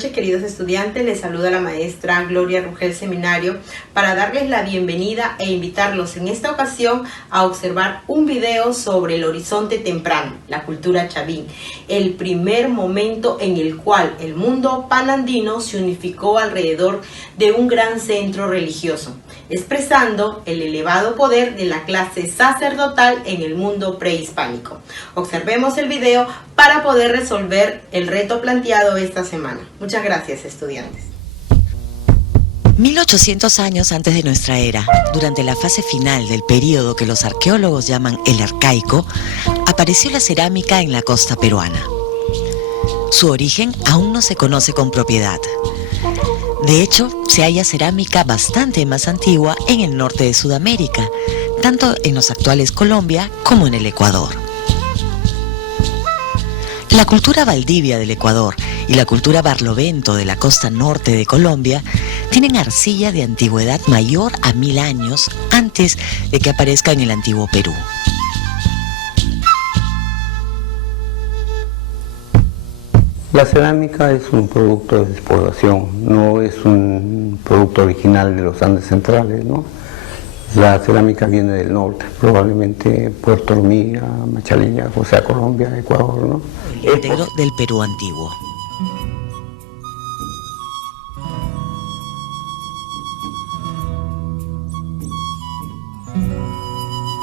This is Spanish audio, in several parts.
Buenas noches, queridos estudiantes, les saluda la maestra Gloria Rugel Seminario para darles la bienvenida e invitarlos en esta ocasión a observar un video sobre el horizonte temprano, la cultura chavín, el primer momento en el cual el mundo panandino se unificó alrededor de un gran centro religioso, expresando el elevado poder de la clase sacerdotal en el mundo prehispánico. Observemos el video para poder resolver el reto planteado esta semana. Muchas gracias, estudiantes. 1800 años antes de nuestra era, durante la fase final del período que los arqueólogos llaman el arcaico, apareció la cerámica en la costa peruana. Su origen aún no se conoce con propiedad. De hecho, se halla cerámica bastante más antigua en el norte de Sudamérica, tanto en los actuales Colombia como en el Ecuador. La cultura Valdivia del Ecuador y la cultura Barlovento de la costa norte de Colombia tienen arcilla de antigüedad mayor a 1000 años antes de que aparezca en el antiguo Perú. La cerámica es un producto de despoblación, no es un producto original de los Andes centrales, ¿no? La cerámica viene del norte, probablemente Puerto Hormiga, Machalilla, o sea, Colombia, Ecuador, ¿no? El íntegro del Perú antiguo.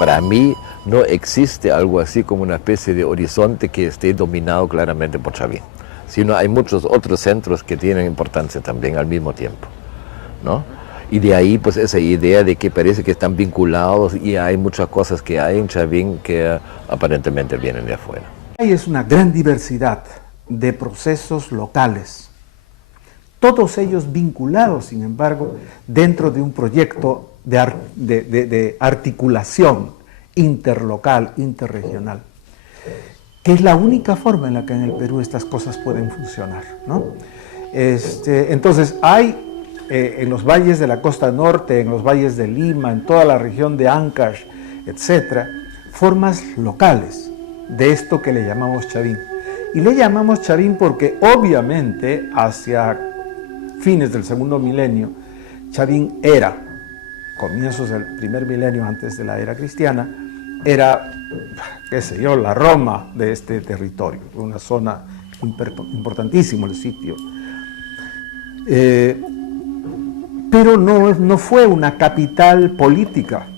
Para mí no existe algo así como una especie de horizonte que esté dominado claramente por Chavín, sino hay muchos otros centros que tienen importancia también al mismo tiempo, ¿no? Y de ahí pues esa idea de que parece que están vinculados y hay muchas cosas que hay en Chavín que aparentemente vienen de afuera. Hay una gran diversidad de procesos locales, todos ellos vinculados, sin embargo, dentro de un proyecto de articulación interlocal, interregional, que es la única forma en la que en el Perú estas cosas pueden funcionar, ¿no? Entonces hay en los valles de la costa norte, en los valles de Lima, en toda la región de Ancash, etc., formas locales de esto que le llamamos chavín. Y le llamamos chavín porque obviamente hacia fines del segundo milenio, Chavín era, comienzos del primer milenio antes de la era cristiana, era, qué sé yo, la Roma de este territorio, una zona importantísima el sitio. Pero no fue una capital política,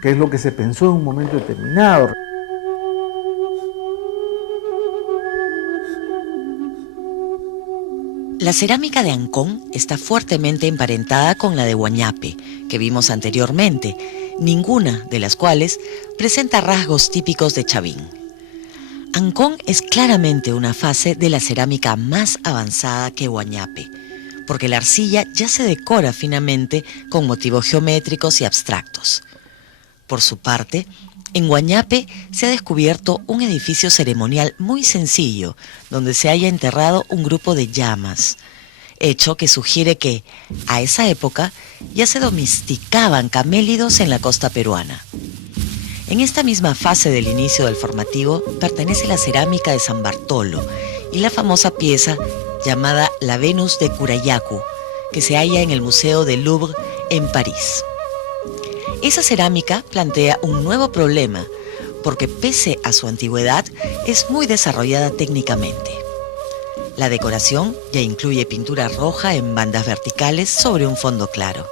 que es lo que se pensó en un momento determinado. La cerámica de Ancón está fuertemente emparentada con la de Huañape, que vimos anteriormente, ninguna de las cuales presenta rasgos típicos de Chavín. Ancón es claramente una fase de la cerámica más avanzada que Huañape, porque la arcilla ya se decora finamente con motivos geométricos y abstractos. Por su parte, en Huañape se ha descubierto un edificio ceremonial muy sencillo, donde se haya enterrado un grupo de llamas, hecho que sugiere que, a esa época, ya se domesticaban camélidos en la costa peruana. En esta misma fase del inicio del formativo pertenece la cerámica de San Bartolo y la famosa pieza llamada La Venus de Curayacu, que se halla en el Museo del Louvre en París. Esa cerámica plantea un nuevo problema, porque pese a su antigüedad, es muy desarrollada técnicamente. La decoración ya incluye pintura roja en bandas verticales sobre un fondo claro.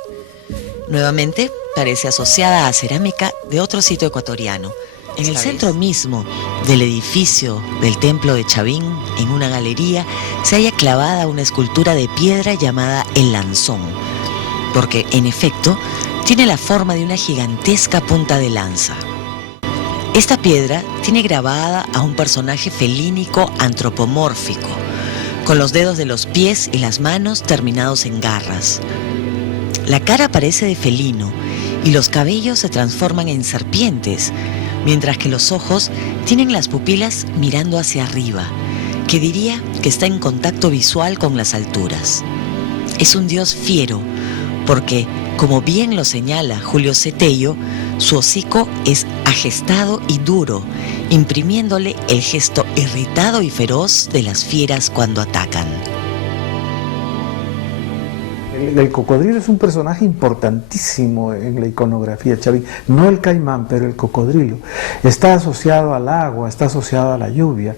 Nuevamente, parece asociada a cerámica de otro sitio ecuatoriano. En el centro mismo del edificio del templo de Chavín, en una galería, se halla clavada una escultura de piedra llamada El Lanzón, porque, en efecto, tiene la forma de una gigantesca punta de lanza. Esta piedra tiene grabada a un personaje felínico antropomórfico, con los dedos de los pies y las manos terminados en garras. La cara parece de felino y los cabellos se transforman en serpientes, mientras que los ojos tienen las pupilas mirando hacia arriba, que diría que está en contacto visual con las alturas. Es un dios fiero, porque, como bien lo señala Julio Cetello, su hocico es agestado y duro, imprimiéndole el gesto irritado y feroz de las fieras cuando atacan. el cocodrilo es un personaje importantísimo en la iconografía chavín, no el caimán, pero el cocodrilo. Está asociado al agua, está asociado a la lluvia,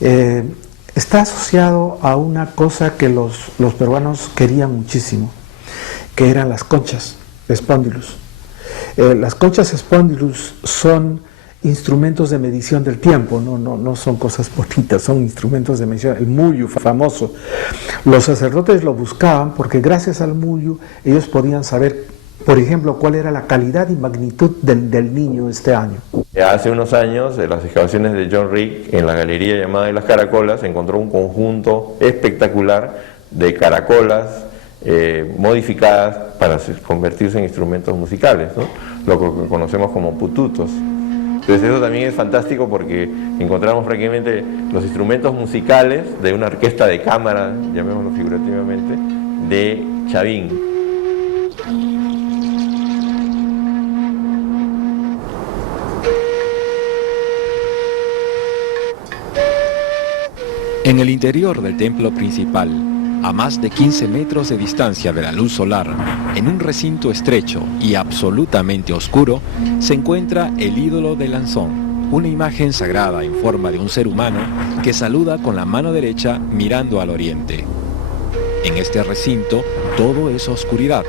está asociado a una cosa que los peruanos querían muchísimo, que eran las conchas Spondylus. Las conchas Spondylus son instrumentos de medición del tiempo, no son cosas bonitas, son instrumentos de medición. El muyu famoso, los sacerdotes lo buscaban porque gracias al muyu ellos podían saber, por ejemplo, cuál era la calidad y magnitud del niño este año. Hace unos años, en las excavaciones de John Rick, en la galería llamada de las Caracolas, se encontró un conjunto espectacular de caracolas modificadas para convertirse en instrumentos musicales, ¿no? Lo que conocemos como pututos. Entonces eso también es fantástico porque encontramos prácticamente los instrumentos musicales de una orquesta de cámara, llamémoslo figurativamente, de Chavín. En el interior del templo principal, a más de 15 metros de distancia de la luz solar, en un recinto estrecho y absolutamente oscuro, se encuentra el ídolo de Lanzón, una imagen sagrada en forma de un ser humano que saluda con la mano derecha mirando al oriente. En este recinto todo es oscuridad,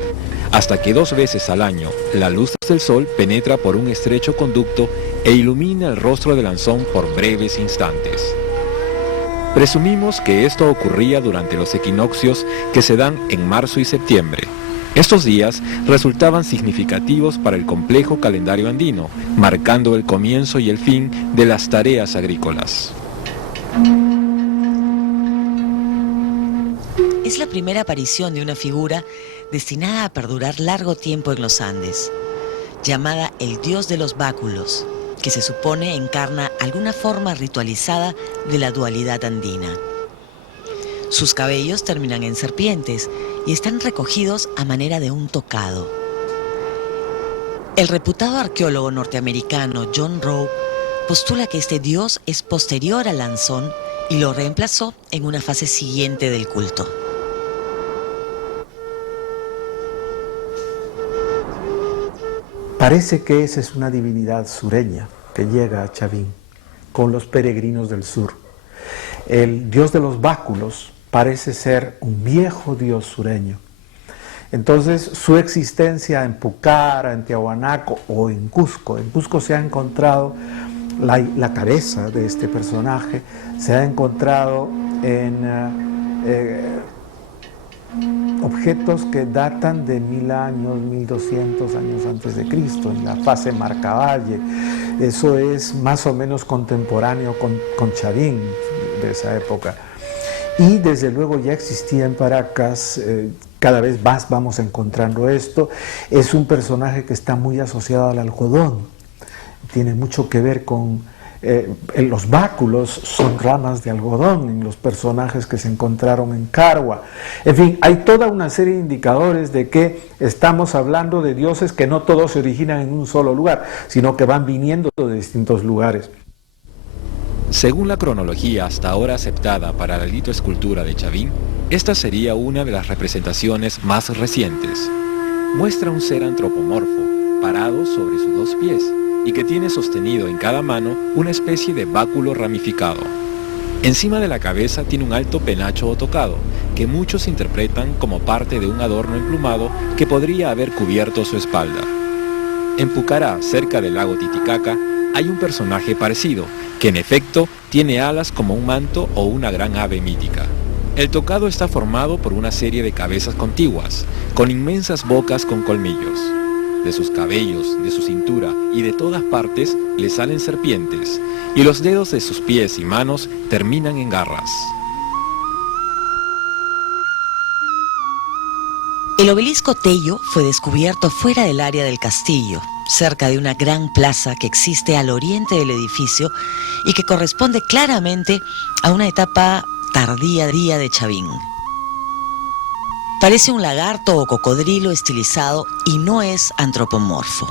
hasta que 2 veces al año la luz del sol penetra por un estrecho conducto e ilumina el rostro de Lanzón por breves instantes. Presumimos que esto ocurría durante los equinoccios que se dan en marzo y septiembre. Estos días resultaban significativos para el complejo calendario andino, marcando el comienzo y el fin de las tareas agrícolas. Es la primera aparición de una figura destinada a perdurar largo tiempo en los Andes, llamada el dios de los báculos, que se supone encarna alguna forma ritualizada de la dualidad andina. Sus cabellos terminan en serpientes y están recogidos a manera de un tocado. El reputado arqueólogo norteamericano John Rowe postula que este dios es posterior a Lanzón y lo reemplazó en una fase siguiente del culto. Parece que esa es una divinidad sureña que llega a Chavín con los peregrinos del sur. El dios de los báculos parece ser un viejo dios sureño. Entonces su existencia en Pucara, en Tiahuanaco o en Cusco se ha encontrado la cabeza de este personaje, se ha encontrado en objetos que datan de 1000 años, 1200 años antes de Cristo, en la fase Marcavalle. Eso es más o menos contemporáneo con Chavín de esa época. Y desde luego ya existía en Paracas, cada vez más vamos encontrando esto. Es un personaje que está muy asociado al algodón, tiene mucho que ver con los báculos, son ramas de algodón en los personajes que se encontraron en Carwa. En fin, hay toda una serie de indicadores de que estamos hablando de dioses que no todos se originan en un solo lugar, sino que van viniendo de distintos lugares. Según la cronología hasta ahora aceptada para la litoescultura de Chavín, esta sería una de las representaciones más recientes. Muestra un ser antropomorfo, parado sobre sus 2 pies, y que tiene sostenido en cada mano una especie de báculo ramificado. Encima de la cabeza tiene un alto penacho o tocado, que muchos interpretan como parte de un adorno emplumado que podría haber cubierto su espalda. En Pucará, cerca del lago Titicaca, hay un personaje parecido, que en efecto tiene alas como un manto o una gran ave mítica. El tocado está formado por una serie de cabezas contiguas, con inmensas bocas con colmillos. De sus cabellos, de su cintura y de todas partes le salen serpientes, y los dedos de sus pies y manos terminan en garras. El obelisco Tello fue descubierto fuera del área del castillo, cerca de una gran plaza que existe al oriente del edificio y que corresponde claramente a una etapa tardía de Chavín. Parece un lagarto o cocodrilo estilizado y no es antropomorfo.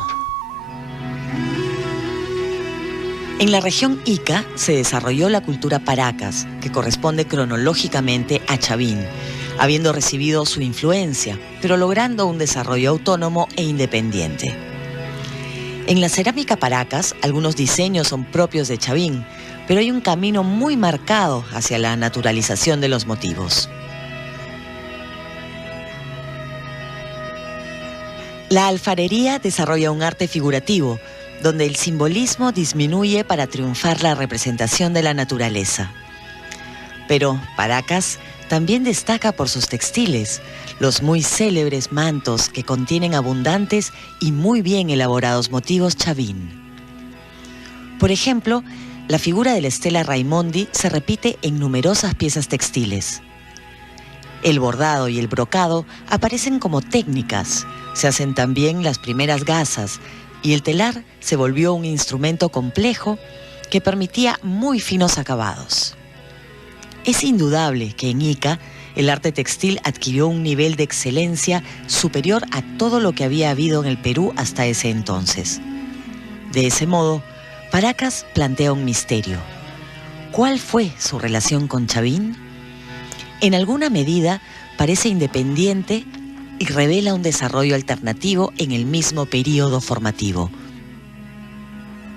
En la región Ica se desarrolló la cultura Paracas, que corresponde cronológicamente a Chavín, habiendo recibido su influencia, pero logrando un desarrollo autónomo e independiente. En la cerámica Paracas, algunos diseños son propios de Chavín, pero hay un camino muy marcado hacia la naturalización de los motivos. La alfarería desarrolla un arte figurativo, donde el simbolismo disminuye para triunfar la representación de la naturaleza. Pero Paracas también destaca por sus textiles, los muy célebres mantos que contienen abundantes y muy bien elaborados motivos Chavín. Por ejemplo, la figura de la estela Raimondi se repite en numerosas piezas textiles. El bordado y el brocado aparecen como técnicas, se hacen también las primeras gasas y el telar se volvió un instrumento complejo que permitía muy finos acabados. Es indudable que en Ica el arte textil adquirió un nivel de excelencia superior a todo lo que había habido en el Perú hasta ese entonces. De ese modo, Paracas plantea un misterio. ¿Cuál fue su relación con Chavín? En alguna medida parece independiente y revela un desarrollo alternativo en el mismo período formativo.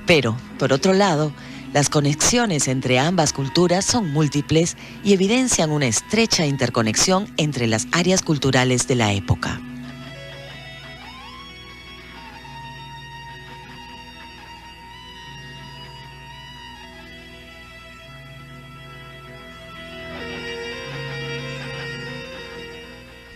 Pero, por otro lado, las conexiones entre ambas culturas son múltiples y evidencian una estrecha interconexión entre las áreas culturales de la época.